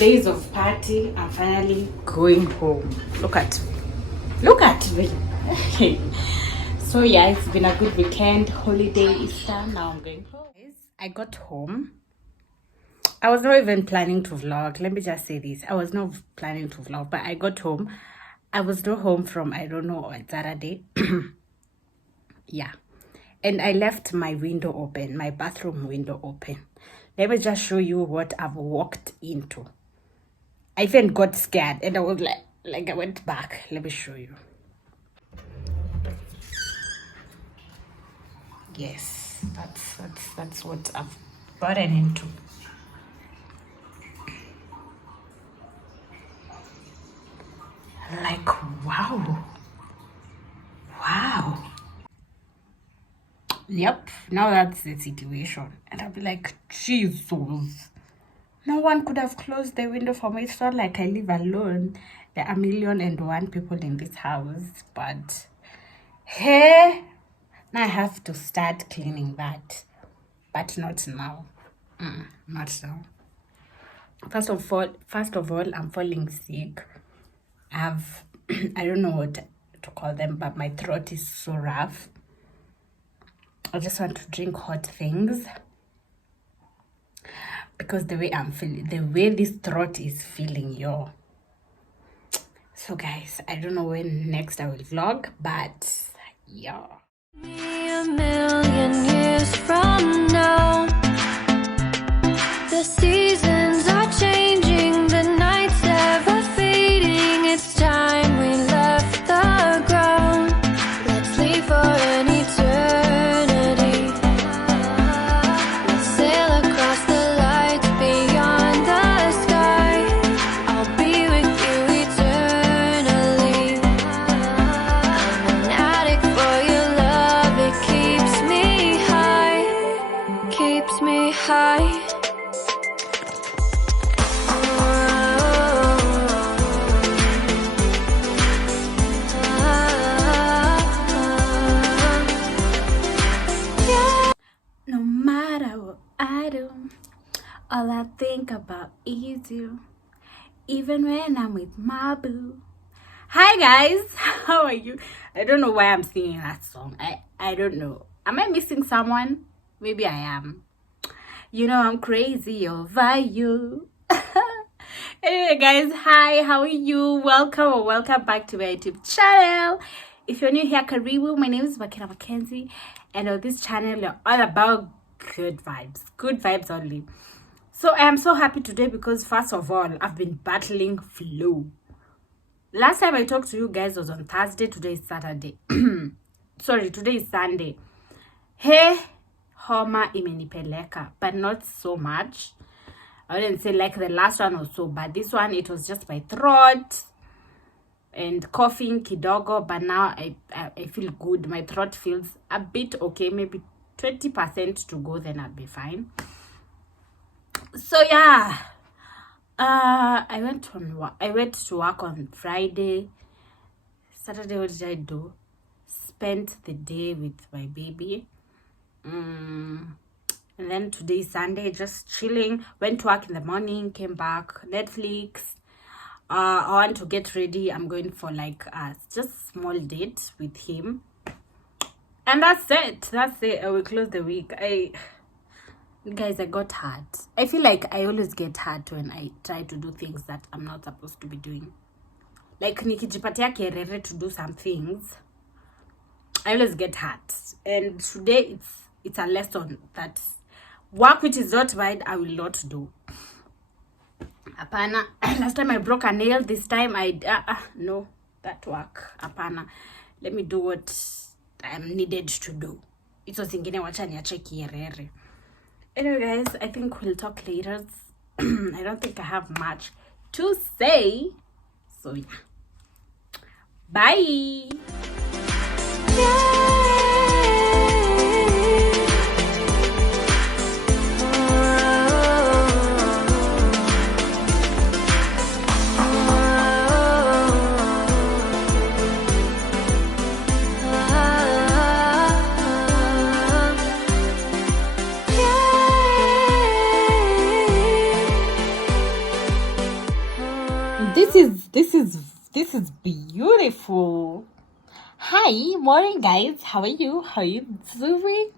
days of party, I'm finally going home. Look at me. Look at me. So yeah, it's been a good weekend, holiday, Easter. Now I'm going home. I got home. I was not even planning to vlog. Let me just say this. I was not planning to vlog, but I got home. I was not home from, I don't know, on Saturday. Yeah. And I left my window open, my bathroom window open. Let me just show you what I've walked into. I even got scared and I was like I went back. Let me show you. Yes, that's what I've gotten into. Like, wow. Wow. Yep, now that's the situation. And I'll be like, Jesus. No one could have closed the window for me. It's not like I live alone. There are 1,000,001 people in this house. But, hey, now I have to start cleaning that. But not now. Not now. First of all, I'm falling sick. I don't know what to call them, but my throat is so rough. I just want to drink hot things because the way I'm feeling, the way this throat is feeling, yo. So guys, I don't know when next I will vlog, but yeah. A million years from now, the seasons are changing, the nights ever fading. It's time we left the ground. Let's leave for an eternity. Let's sail across the lights beyond the sky. I'll be with you eternally. I'm an addict for your love. It keeps me high, keeps me high. No matter what I do, all I think about is you. Even when I'm with my boo. Hi guys, how are you? I don't know why I'm singing that song. I don't know. Am I missing someone? Maybe I am. You know I'm crazy over you. Anyway guys, hi, how are you? Welcome or welcome back to my YouTube channel. If you're new here, karibu. My name is Makena Mackenzie, and on this channel you're all about good vibes only. So I am so happy today because first of all, I've been battling flu. Last time I talked to you guys was on Thursday. Today is Saturday. Sorry, today is Sunday. Hey, homa imenipeleka, but not so much. I wouldn't say like the last one or so, but this one, it was just my throat and coughing kidogo, but now I feel good. My throat feels a bit okay, maybe 20% to go, then I'll be fine. So yeah, I went to work on Friday. Saturday, what did I do? Spent the day with my baby. And then today is Sunday, just chilling. Went to work in the morning, came back, Netflix. I want to get ready. I'm going for like just small date with him. And that's it. I will close the week. Guys, I got hurt. I feel like I always get hurt when I try to do things that I'm not supposed to be doing. Like nikijipatia kerere to do some things, I always get hurt. And today it's a lesson that work which is not mine, I will not do. Apana. Last time I broke a nail. This time no, that work. Apana. Let me do what I'm needed to do. Ito zingine wacha niache kierere. Anyway guys, I think we'll talk later. I don't think I have much to say. So yeah. Bye. beautiful. Hi, morning guys. How are you? How are you doing?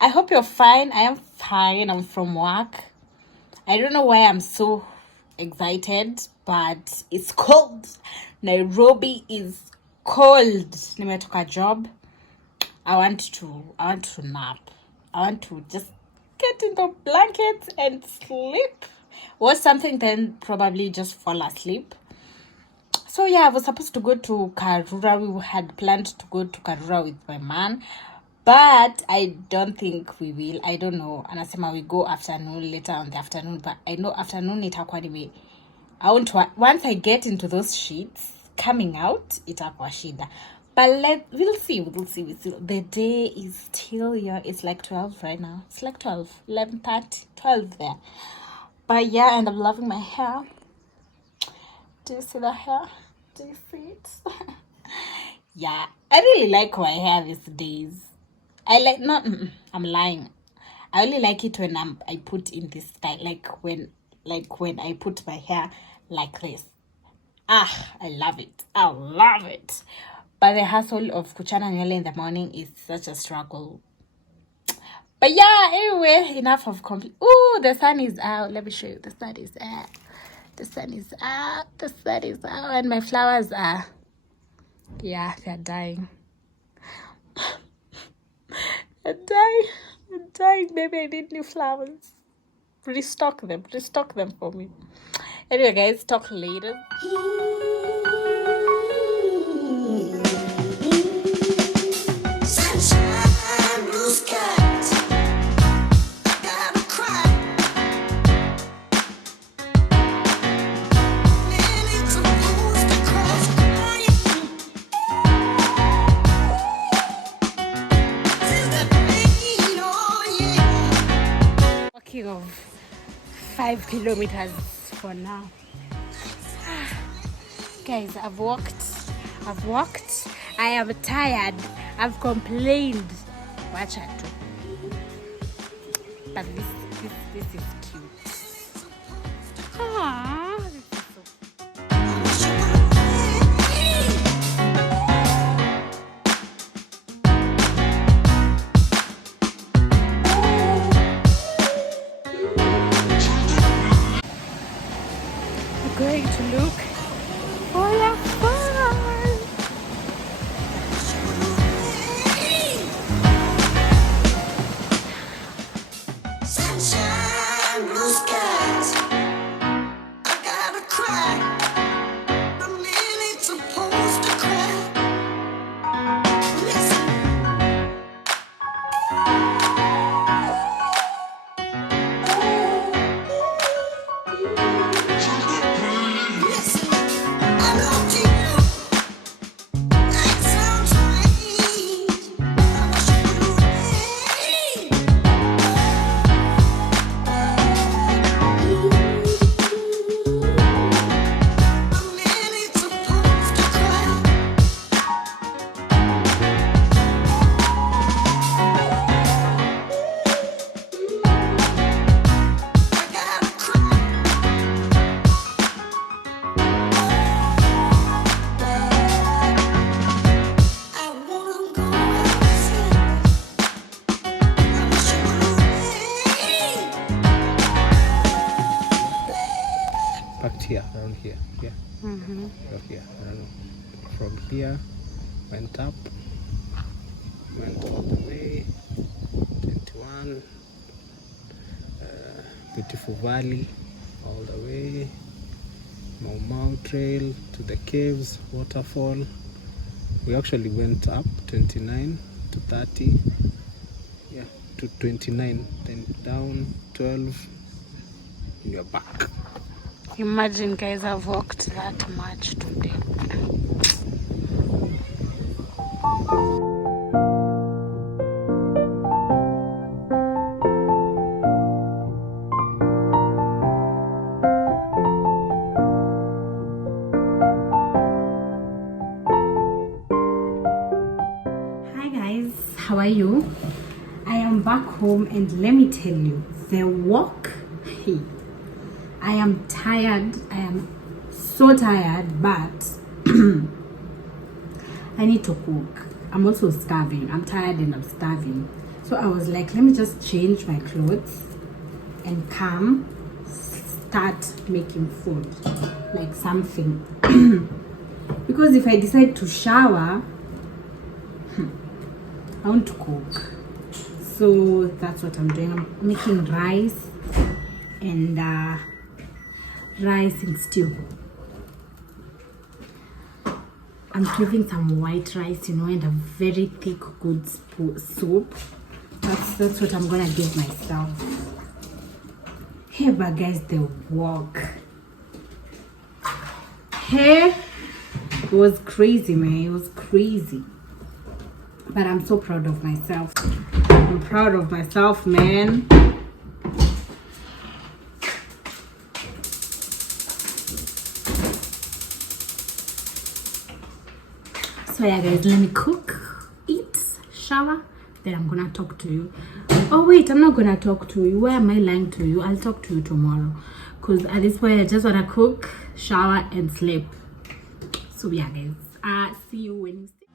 I hope you're fine. I am fine. I'm from work. I don't know why I'm so excited, but it's cold. Nairobi is cold. Nimetoka job. I want to nap. I want to just get in the blankets and sleep. Or something, then probably just fall asleep. So yeah, I was supposed to go to Karura. We had planned to go to Karura with my man, but I don't think we will. I don't know. Anasema we go afternoon, later on the afternoon, but I know afternoon itakuwa nime. Once I get into those sheets, coming out itakuwa shida. But we'll see. The day is still here. It's like 12 right now. It's like 12, 11:30, 12 there. But yeah, and I'm loving my hair. Do you see the hair? Do you see it? Yeah, I really like my hair these days. I'm lying. I only like it when I put in this style, like when I put my hair like this. I love it. I love it. But the hassle of kuchana nywele in the morning is such a struggle. But yeah, anyway, enough of Ooh, the sun is out. Let me show you. The sun is out. The sun is out. The sun is out. And my flowers are, yeah, they're dying. They're dying. Maybe I need new flowers. Restock them for me. Anyway, guys, talk later. Sunshine, blue skies. I gotta cry. Man, it's supposed to cross crying. Feel the pain, oh yeah. Walking of 5 kilometers for now. Guys, I've walked. I am tired. I've complained. Watch it. But this is cute. Aww, this is so we're going to look for the fun. Sunshine, blue skies. I gotta cry. The man ain't supposed to cry. Listen. Listen. I loved you. That sounds strange. I wish you would wait. The man ain't supposed to cry. I gotta cry. I wanna go outside. I wish you would wait. Parked here, around here. Yeah. Around here. I don't know. From here, went up, went all the way. 21. Beautiful valley, all the way. Mau Mau Trail to the caves, waterfall. We actually went up 29 to 30. Yeah, to 29. Then down 12. We are back. Imagine, guys, I've walked that much today. Hi guys, how are you? I am back home and let me tell you, the walk, I am tired. I am so tired, but I need to cook. I'm also starving. I'm tired and I'm starving. So I was like, let me just change my clothes and come start making food, like something. Because if I decide to shower, I want to cook. So that's what I'm doing. I'm making rice and stew. I'm craving some white rice, you know, and a very thick, good soup. That's what I'm gonna give myself. Hey, but guys, the walk. Hey, it was crazy, man. It was crazy. But I'm so proud of myself. I'm proud of myself, man. So yeah, guys, let me cook, eat, shower, then I'm gonna talk to you. Oh wait, I'm not gonna talk to you. Why am I lying to you? I'll talk to you tomorrow, because at this point I just wanna cook, shower and sleep. So yeah, guys, see you Wednesday.